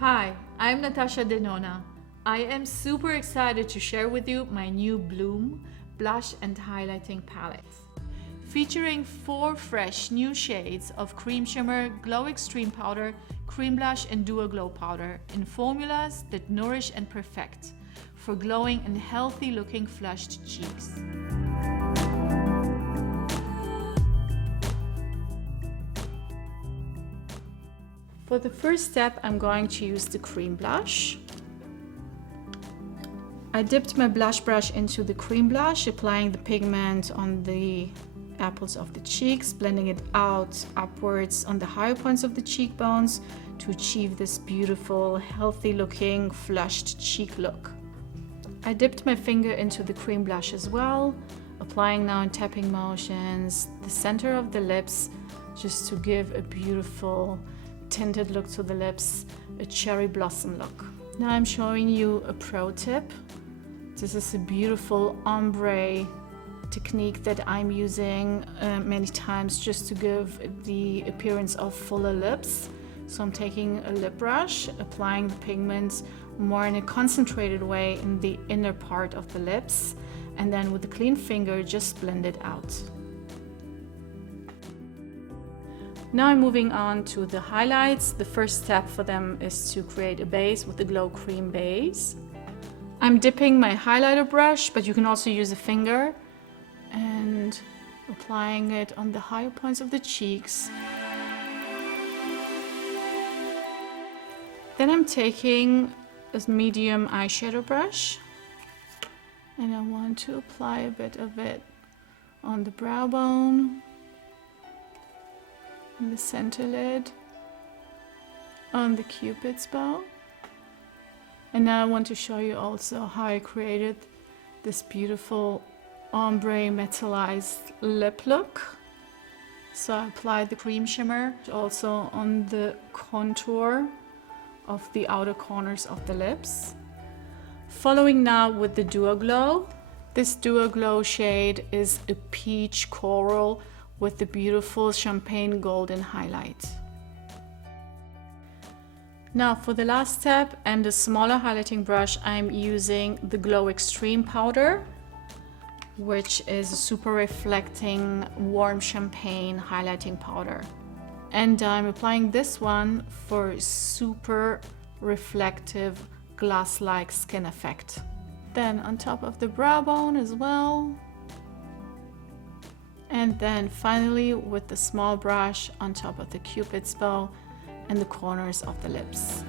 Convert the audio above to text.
Hi, I'm Natasha Denona. I am super excited to share with you my new Bloom Blush and Highlighting Palette. Featuring 4 fresh new shades of Cream Shimmer, Glow Extreme Powder, Cream Blush and Duo Glow Powder in formulas that nourish and perfect for glowing and healthy looking flushed cheeks. For the first step, I'm going to use the cream blush. I dipped my blush brush into the cream blush, applying the pigment on the apples of the cheeks, blending it out upwards on the higher points of the cheekbones to achieve this beautiful, healthy looking, flushed cheek look. I dipped my finger into the cream blush as well, applying now in tapping motions the center of the lips, just to give a beautiful tinted look to the lips, a cherry blossom look. Now I'm showing you a pro tip. This is a beautiful ombre technique that I'm using many times just to give the appearance of fuller lips. So I'm taking a lip brush, applying the pigments more in a concentrated way in the inner part of the lips, and then with a clean finger just blend it out. Now I'm moving on to the highlights. The first step for them is to create a base with the Glow Cream base. I'm dipping my highlighter brush, but you can also use a finger, and applying it on the higher points of the cheeks. Then I'm taking a medium eyeshadow brush, and I want to apply a bit of it on the brow bone, on the center lid, on the cupid's bow. And now I want to show you also how I created this beautiful ombre metallized lip look. So I applied the cream shimmer also on the contour of the outer corners of the lips. Following now with the Duo Glow. This Duo Glow shade is a peach coral with the beautiful champagne golden highlight. Now for the last step and a smaller highlighting brush, I'm using the Glow Extreme Powder, which is a super reflecting warm champagne highlighting powder. And I'm applying this one for super reflective glass-like skin effect. Then on top of the brow bone as well. And then finally with the small brush on top of the cupid's bow and the corners of the lips.